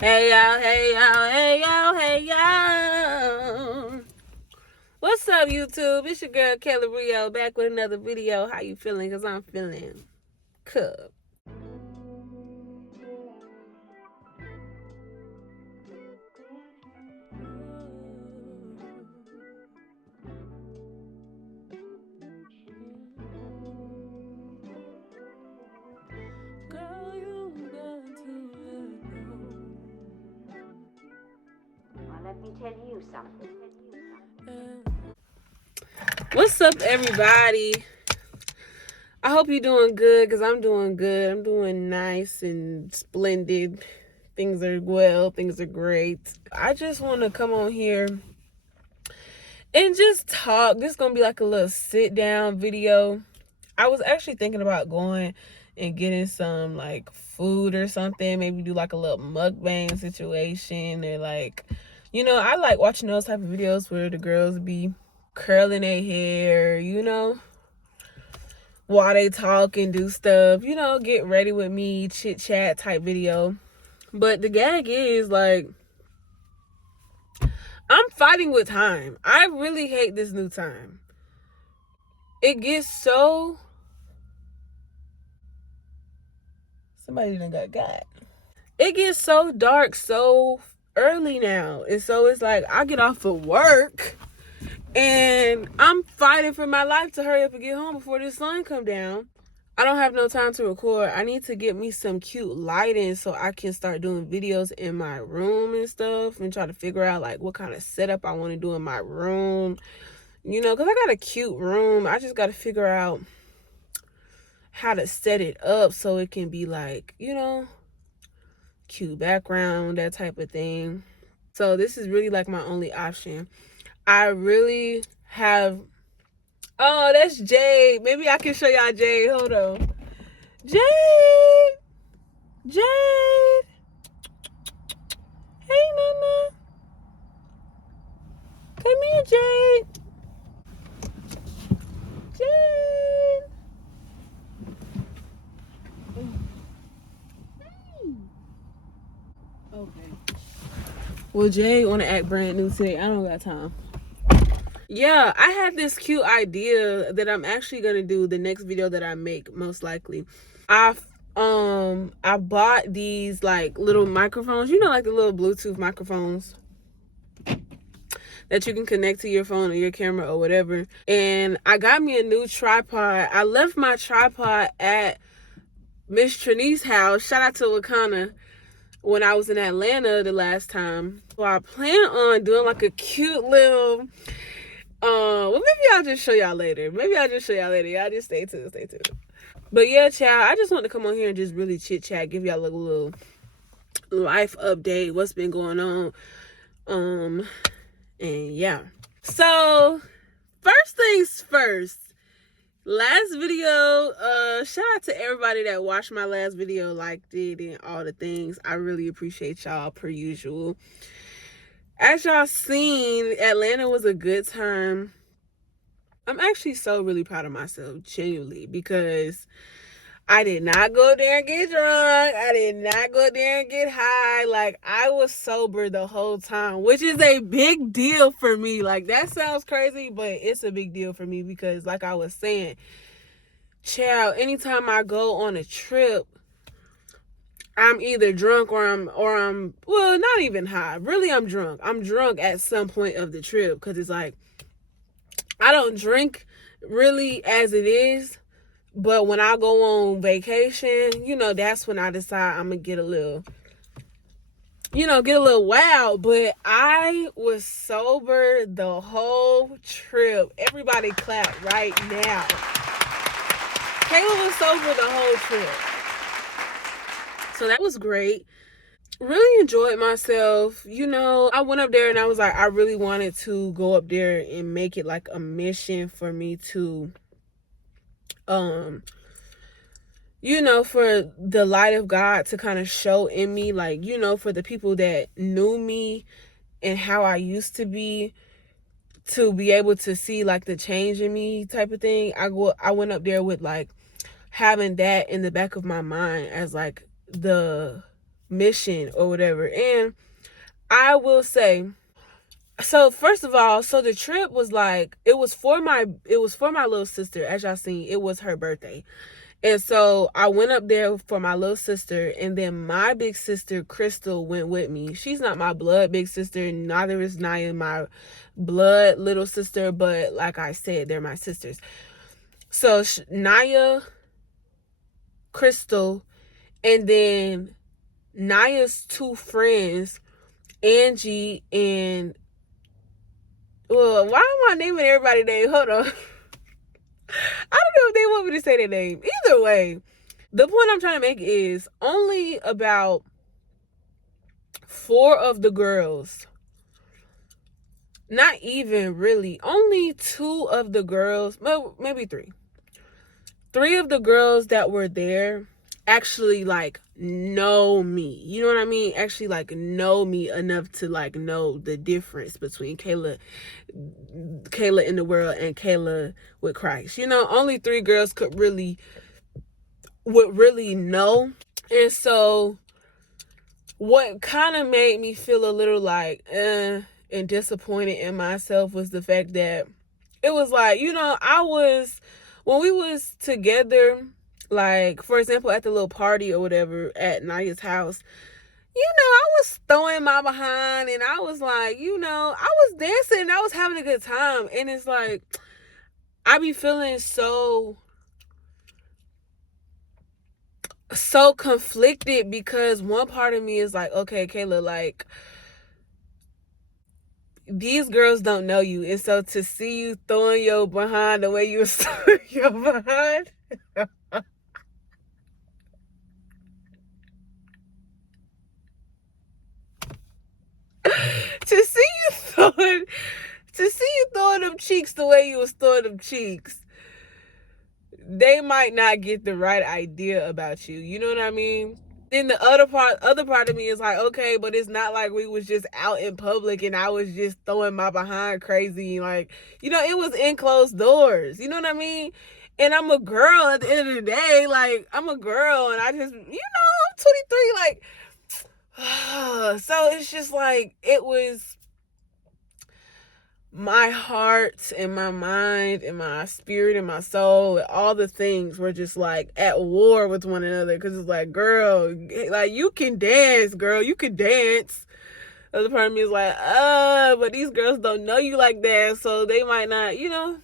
Hey y'all, hey y'all, hey y'all, hey y'all. What's up, YouTube? It's your girl Kelly Rio back with another video. How you feeling? Cause I'm feeling good. Girl, you got to let go. Well, let me tell you something. What's up, everybody? I hope you're doing good, because I'm doing good. I'm doing nice and splendid. Things are well. Things are great. I just want to come on here and just talk. This is going to be like a little sit-down video. I was actually thinking about going and getting some like food or something. Maybe do like a little mukbang situation, or like, I like watching those type of videos where the girls be curling their hair, while they talk and do stuff, get ready with me, chit chat type video. But the gag is like, I'm fighting with time. I really hate this new time. It gets so, somebody done got. It gets so dark so early now. And so it's like I get off of work and I'm fighting for my life to hurry up and get home before the sun come down. I don't have no time to record. I need to get me some cute lighting so I can start doing videos in my room and stuff, and try to figure out like what kind of setup I want to do in my room. Because I got a cute room. I just got to figure out how to set it up so it can be like, cute background, that type of thing. So this is really like my only option. I really have, oh, that's Jade. Maybe I can show y'all Jade. Hold on. Jade. Hey, mama. Come here, Jade. Jade. Okay. Well, Jade want to act brand new today. I don't got time. Yeah, I had this cute idea that I'm actually gonna do the next video that I make, most likely. I bought these like little microphones, like the little Bluetooth microphones that you can connect to your phone or your camera or whatever. And I got me a new tripod. I left my tripod at Miss Trini's house. Shout out to Wakana, when I was in Atlanta the last time. So I plan on doing like a cute little, well, maybe I'll just show y'all later. Y'all just stay tuned. But yeah, child, I just want to come on here and just really chit chat, give y'all a little life update, what's been going on. And yeah. So first things first, last video, shout out to everybody that watched my last video, liked it, and all the things. I really appreciate y'all, per usual. As y'all seen, Atlanta was a good time. I'm actually so really proud of myself, genuinely, because I did not go there and get drunk. I did not go there and get high. Like, I was sober the whole time, which is a big deal for me. Like, that sounds crazy, but it's a big deal for me because, like I was saying, child, anytime I go on a trip, I'm either drunk or I'm well, not even high. Really, I'm drunk. I'm drunk at some point of the trip, because it's like, I don't drink really as it is. But when I go on vacation, that's when I decide I'm going to get a little, wild. But I was sober the whole trip. Everybody clap right now. Kayla was sober the whole trip. So that was great. Really enjoyed myself. I went up there and I was like, I really wanted to go up there and make it like a mission for me to, for the light of God to kind of show in me, like, for the people that knew me and how I used to be, to be able to see like the change in me type of thing. I went up there with like having that in the back of my mind as like the mission or whatever. And I will say, so first of all, so the trip was like, it was for my little sister. As y'all seen, it was her birthday. And so I went up there for my little sister, and then my big sister Crystal went with me. She's not my blood big sister, neither is Naya my blood little sister, but like I said, they're my sisters. So Naya, Crystal, and then Naya's two friends, Angie and, well, why am I naming everybody's name? Hold on. I don't know if they want me to say their name. Either way, the point I'm trying to make is only about 4 of the girls, not even really, only 2 of the girls, well, maybe 3 of the girls that were there actually like know me. You know what I mean? Actually like know me enough to like know the difference between Kayla in the world and Kayla with Christ. You know, only 3 girls would really know. And so what kind of made me feel a little like and disappointed in myself was the fact that it was like, you know, when we was together, like, for example, at the little party or whatever at Naya's house, you know, I was throwing my behind, and I was like, you know, I was dancing and I was having a good time. And it's like, I be feeling so conflicted, because one part of me is like, okay, Kayla, like, these girls don't know you, and so to see you throwing your behind the way you was throwing your behind, to see you throwing them cheeks the way you was throwing them cheeks, they might not get the right idea about you. You know what I mean? Then the other part of me is like, okay, but it's not like we was just out in public and I was just throwing my behind crazy. Like, you know, it was in closed doors. You know what I mean? And I'm a girl at the end of the day. Like, I'm a girl, and I just, you know, I'm 23. Like, so it's just like, it was, my heart and my mind and my spirit and my soul and all the things were just like at war with one another, because it's like, girl, like, you can dance, girl, you can dance. The other part of me is like, but these girls don't know you like that, so they might not, you know.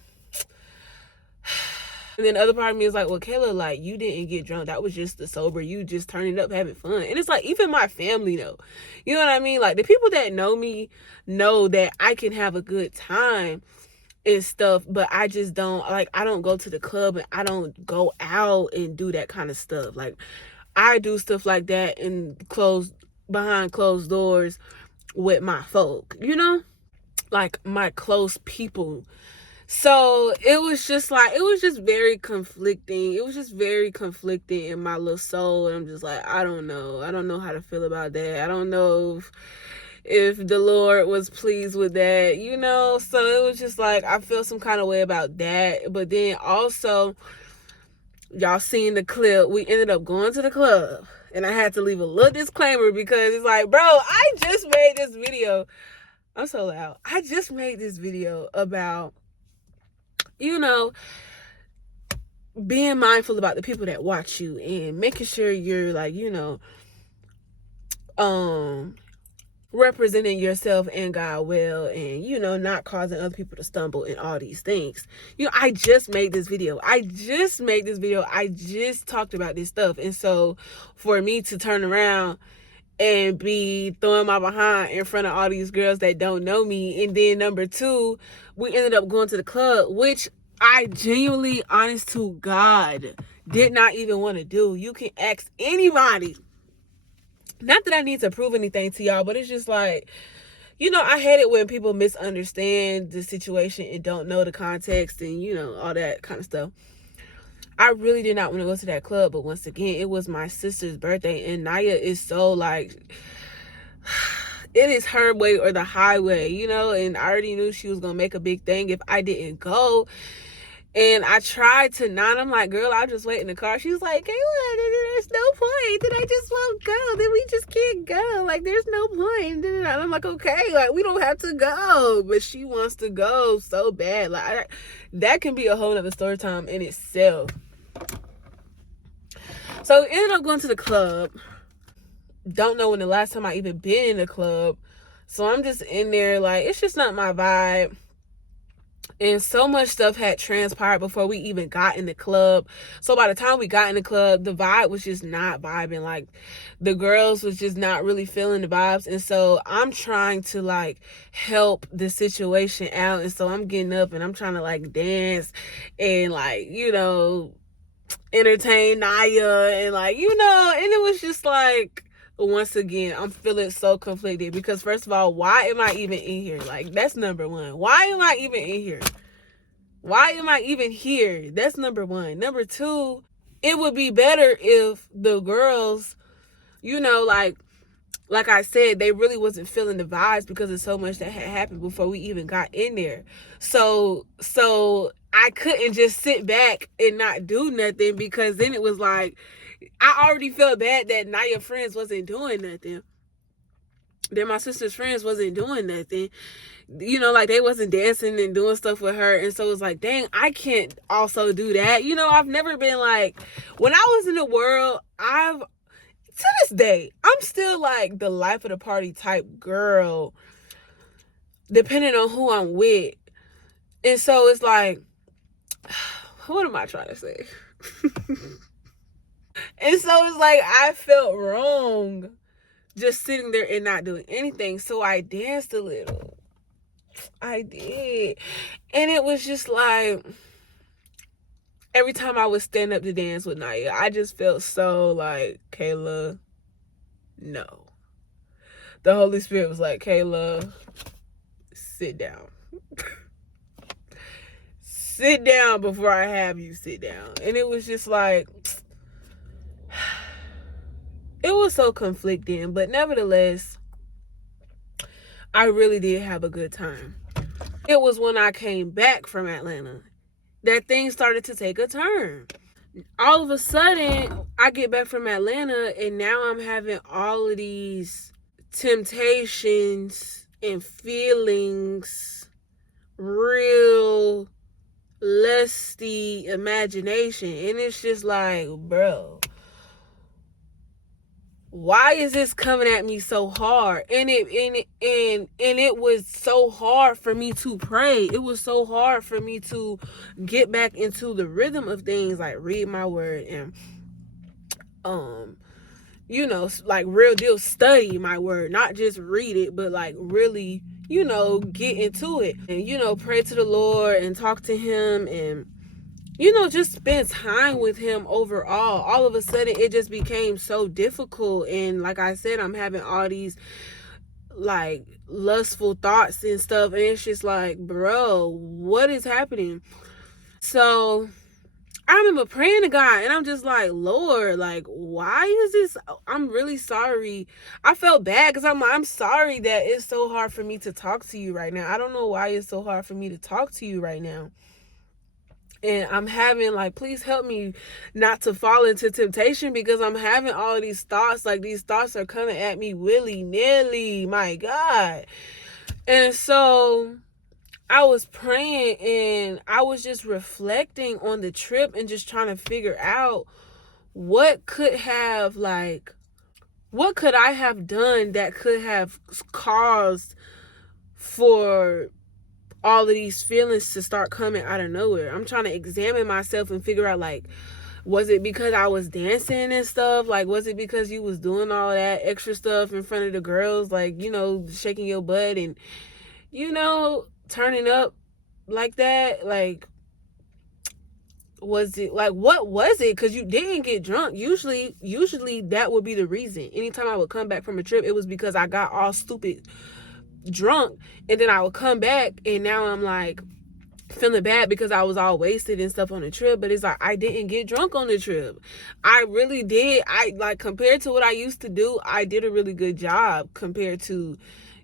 And then the other part of me is like, well, Kayla, like, you didn't get drunk. That was just the sober. You just turning up, having fun. And it's like, even my family know. You know what I mean? Like, the people that know me know that I can have a good time and stuff, but I just don't, like, I don't go to the club and I don't go out and do that kind of stuff. Like, I do stuff like that behind closed doors with my folk, you know? Like, my close people. So it was just like, it was just very conflicting. It was just very conflicting in my little soul. And I'm just like, I don't know how to feel about that. I don't know if the Lord was pleased with that, you know. So it was just like, I feel some kind of way about that. But then also, y'all seen the clip, we ended up going to the club, and I had to leave a little disclaimer, because it's like, bro, I just made this video. I'm so loud. I just made this video about, you know, being mindful about the people that watch you and making sure you're, like, you know, representing yourself and God well, and, you know, not causing other people to stumble and all these things. You know, I just made this video. I just talked about this stuff. And so for me to turn around and be throwing my behind in front of all these girls that don't know me, and then number 2, we ended up going to the club, which I genuinely, honest to God, did not even want to do. You can ask anybody. Not that I need to prove anything to y'all, but it's just like, you know, I hate it when people misunderstand the situation and don't know the context and, you know, all that kind of stuff. I really did not want to go to that club, but once again, it was my sister's birthday, and Naya is so, like, it is her way or the highway, you know, and I already knew she was going to make a big thing if I didn't go. And I tried to not. I'm like, girl, I'll just wait in the car. She's like, Kayla, there's no point. Then I just won't go. Then we just can't go. Like, there's no point. And I'm like, okay, like, we don't have to go. But she wants to go so bad. Like, that can be a whole other story time in itself. So we ended up going to the club. Don't know when the last time I even been in the club. So I'm just in there, like, it's just not my vibe. And so much stuff had transpired before we even got in the club. So by the time we got in the club, the vibe was just not vibing. Like, the girls was just not really feeling the vibes. And so I'm trying to, like, help the situation out. And so I'm getting up and I'm trying to, like, dance and, like, you know, entertain Naya and, like, you know, and it was just like, once again, I'm feeling so conflicted because, first of all, why am I even in here? Like, that's number one. Why am I even in here? Why am I even here? That's number one. Number two, it would be better if the girls, you know, like I said, they really wasn't feeling the vibes because of so much that had happened before we even got in there. So I couldn't just sit back and not do nothing because then it was like, I already felt bad that Naya friends wasn't doing nothing. That my sister's friends wasn't doing nothing. You know, like, they wasn't dancing and doing stuff with her. And so it was like, dang, I can't also do that. You know, I've never been like, when I was in the world, to this day, I'm still like the life of the party type girl, depending on who I'm with. And so it's like, what am I trying to say? And so it's like, I felt wrong just sitting there and not doing anything. So I danced a little. I did. And it was just like, every time I would stand up to dance with Naya, I just felt so like, Kayla, no. The Holy Spirit was like, Kayla, sit down. Sit down before I have you sit down. And it was just like, it was so conflicting. But nevertheless, I really did have a good time. It was when I came back from Atlanta that things started to take a turn. All of a sudden, I get back from Atlanta and now I'm having all of these temptations and feelings, real lusty imagination. And it's just like, bro, why is this coming at me so hard? And it was so hard for me to pray. It was so hard for me to get back into the rhythm of things, like read my word and you know, like, real deal study my word, not just read it, but like really, you know, get into it and, you know, pray to the Lord and talk to him and, you know, just spend time with him overall. All of a sudden, it just became so difficult. And like I said, I'm having all these, like, lustful thoughts and stuff. And it's just like, bro, what is happening? So I remember praying to God. And I'm just like, Lord, like, why is this? I'm really sorry. I felt bad because I'm sorry that it's so hard for me to talk to you right now. I don't know why it's so hard for me to talk to you right now. And I'm having, like, please help me not to fall into temptation because I'm having all of these thoughts. Like, these thoughts are coming at me willy-nilly. My God. And so I was praying and I was just reflecting on the trip and just trying to figure out what could I have done that could have caused for all of these feelings to start coming out of nowhere. I'm trying to examine myself and figure out, like, was it because I was dancing and stuff? Like, was it because you was doing all that extra stuff in front of the girls, like, you know, shaking your butt and, you know, turning up like that? Like, was it, like, what was it? Because you didn't get drunk. Usually that would be the reason. Anytime I would come back from a trip, it was because I got all stupid drunk, and then I would come back and now I'm like feeling bad because I was all wasted and stuff on the trip. But it's like, I didn't get drunk on the trip. I really did. I, like, compared to what I used to do, I did a really good job compared to,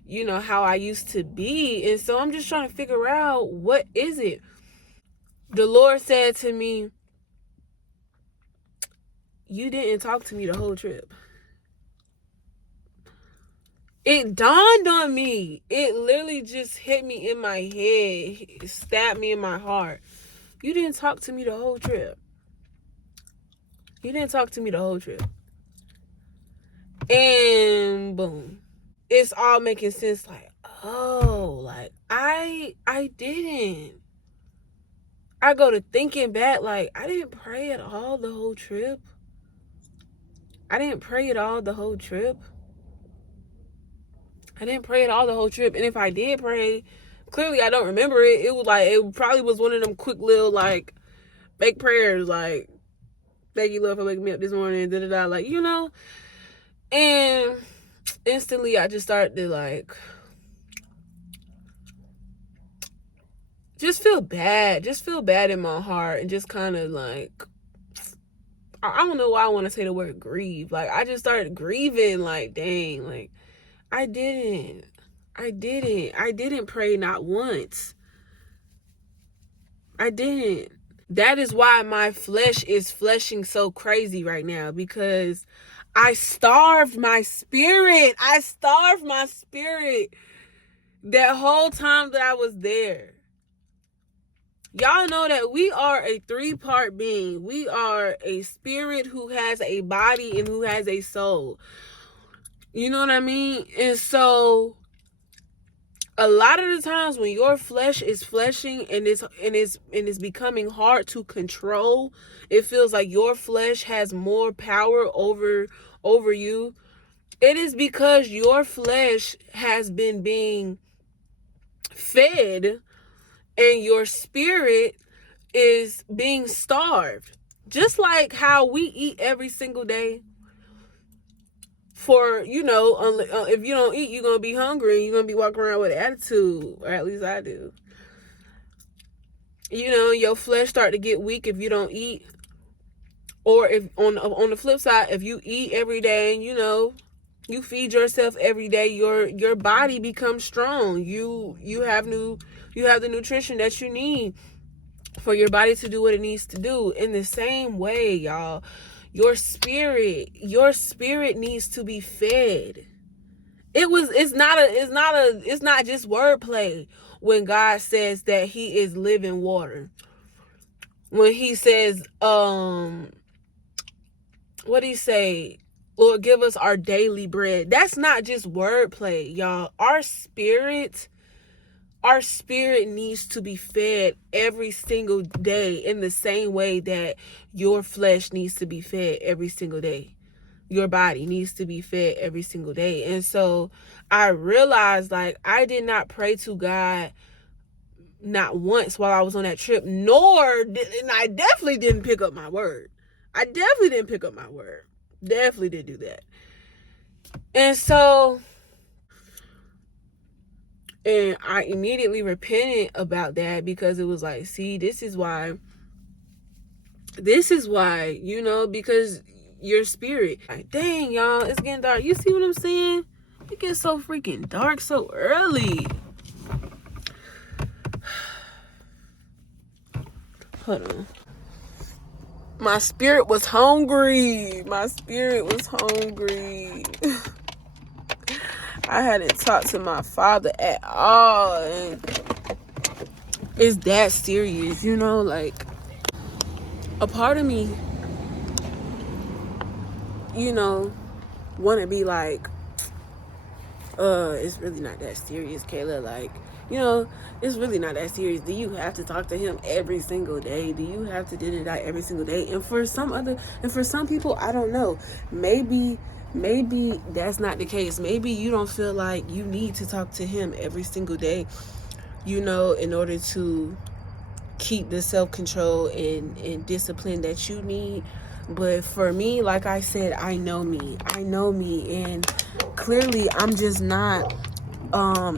you know, how I used to be. And so I'm just trying to figure out, what is it? the Lord said to me, you didn't talk to me the whole trip. It dawned on me. It literally just hit me in my head. It stabbed me in my heart. You didn't talk to me the whole trip. You didn't talk to me the whole trip. And boom. It's all making sense. Like, oh, like I didn't. I go to thinking back, like, I didn't pray at all the whole trip. I didn't pray at all the whole trip. I didn't pray at all the whole trip. And if I did pray, clearly I don't remember it. It was like, it probably was one of them quick little, like, fake prayers, like, thank you, Lord, for waking me up this morning, da-da-da, like, you know? And instantly I just started to, like, just feel bad in my heart, and just kind of like, I don't know why I want to say the word grieve. Like, I just started grieving, like, dang, like, I didn't pray not once. I didn't. That is why my flesh is fleshing so crazy right now, because I starved my spirit. That whole time that I was there. Y'all know that we are a 3-part being. We are a spirit who has a body and who has a soul. You know what I mean? And so a lot of the times when your flesh is fleshing and it's becoming hard to control, it feels like your flesh has more power over you. It is because your flesh has been being fed and your spirit is being starved. Just like how we eat every single day. For, you know, if you don't eat, you're going to be hungry. You're going to be walking around with an attitude. Or at least I do. You know, your flesh start to get weak if you don't eat. Or if on the flip side, if you eat every day and, you know, you feed yourself every day, your body becomes strong. You have the nutrition that you need for your body to do what it needs to do. In the same way, y'all, your spirit needs to be fed. It's not just wordplay when God says that he is living water. When he says, what do he say? Lord, give us our daily bread. That's not just wordplay, y'all. Our spirit needs to be fed every single day in the same way that your flesh needs to be fed every single day. Your body needs to be fed every single day. And so I realized, like, I did not pray to God not once while I was on that trip, and I definitely didn't pick up my word. Definitely did do that. And so, and I immediately repented about that, because it was like, see, this is why, you know, because your spirit, like, dang, y'all, it's getting dark. You see what I'm saying? It gets so freaking dark so early. Hold on. My spirit was hungry. I hadn't talked to my father at all. And it's that serious, you know? Like, a part of me, you know, want to be like, it's really not that serious, Kayla. Like, you know, it's really not that serious. Do you have to talk to him every single day? Do you have to do that every single day? And for some people, I don't know. Maybe that's not the case. Maybe you don't feel like you need to talk to him every single day, you know, in order to keep the self-control and discipline that you need. But for me, like I said, I know me, and clearly I'm just not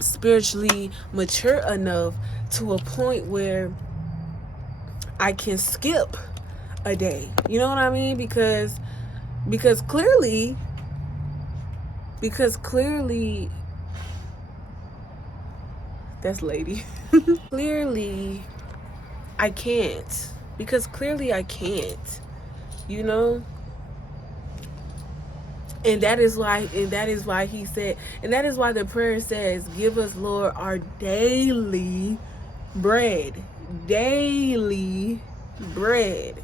spiritually mature enough to a point where I can skip a day. You know what I mean? Because clearly that's lady. Clearly I can't, because clearly I can't, you know. And that is why he said, and that is why the prayer says, give us, Lord, our daily bread. Daily bread.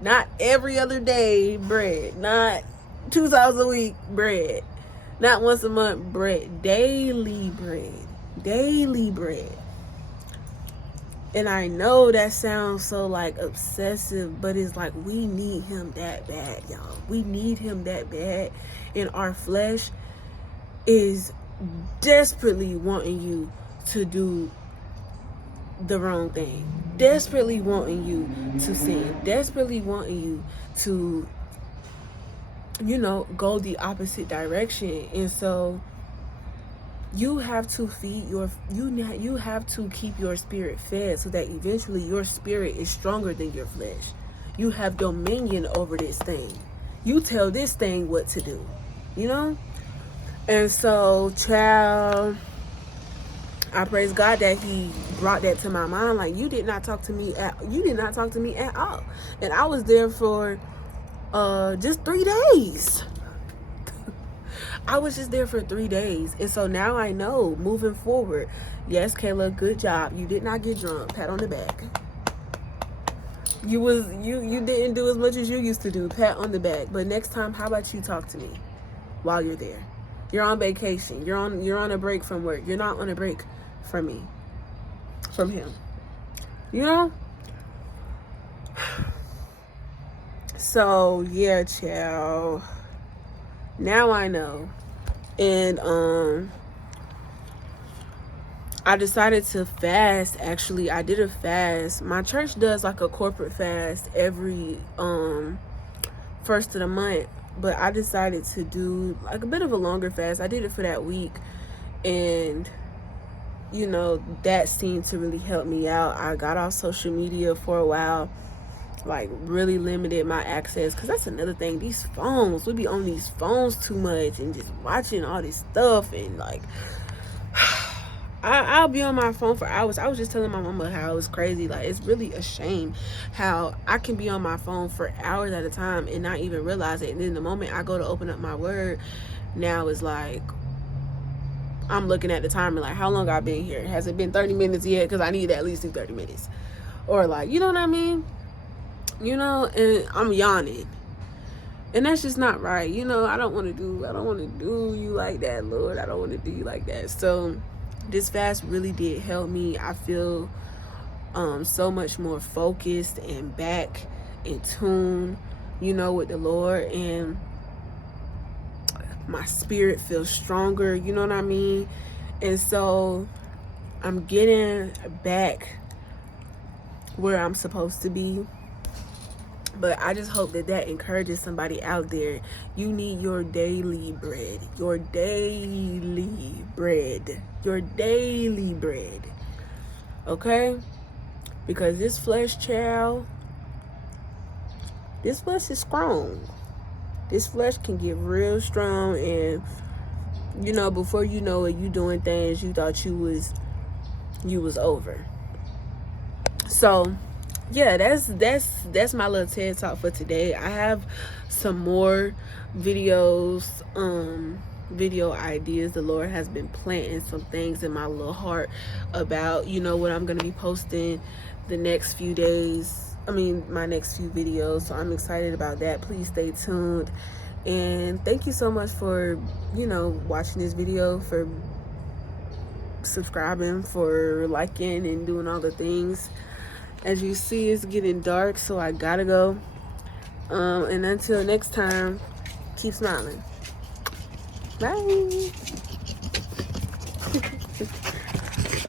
Not every other day bread. Not 2 times a week bread. Not once a month bread. Daily bread. Daily bread. And I know that sounds so like obsessive, but it's like we need him that bad, y'all. We need him that bad. And our flesh is desperately wanting you to do the wrong thing. Desperately wanting you to sin. Desperately wanting you to, you know, go the opposite direction. And so you have to feed your, you have to keep your spirit fed so that eventually your spirit is stronger than your flesh. You have dominion over this thing. You tell this thing what to do, you know? And so, child, I praise God that he brought that to my mind. Like, you did not talk to me at all. And I was there for just 3 days. I was just there for 3 days. And so now I know, moving forward, yes, Kayla, good job. You did not get drunk. Pat on the back. You didn't do as much as you used to do. Pat on the back. But next time, how about you talk to me while you're there? You're on vacation. You're on a break from work. You're not on a break from me. From him. You know? So, yeah, child. Now I know. And I decided to fast. Actually, I did a fast. My church does like a corporate fast every first of the month, but I decided to do like a bit of a longer fast. I did it for that week, and you know, that seemed to really help me out. I got off social media for a while, like really limited my access, because that's another thing. These phones, we be on these phones too much and just watching all this stuff, and like I'll be on my phone for hours. I was just telling my mama how it was crazy. Like, it's really a shame how I can be on my phone for hours at a time and not even realize it. And then the moment I go to open up my word, now it's like I'm looking at the timer like, how long I've been here? Has it been 30 minutes yet? Because I need to at least do 30 minutes. Or like, you know what I mean? You know, and I'm yawning. And that's just not right. You know, I don't want to do you like that, Lord. I don't want to do you like that. So this fast really did help me. I feel so much more focused and back in tune, you know, with the Lord, and my spirit feels stronger, you know what I mean? And so I'm getting back where I'm supposed to be. But I just hope that that encourages somebody out there. You need your daily bread. Your daily bread. Your daily bread. Okay? Because this flesh, child, this flesh is strong. This flesh can get real strong, and you know, before you know it, you doing things you thought you was over. So yeah, that's my little TED talk for today. I have some more videos, video ideas. The Lord has been planting some things in my little heart about, you know, what I'm gonna be posting the next few days. My next few videos. So I'm excited about that. Please stay tuned. And thank you so much for, you know, watching this video, for subscribing, for liking and doing all the things. As you see, it's getting dark, so I gotta go. And until next time, keep smiling. Bye.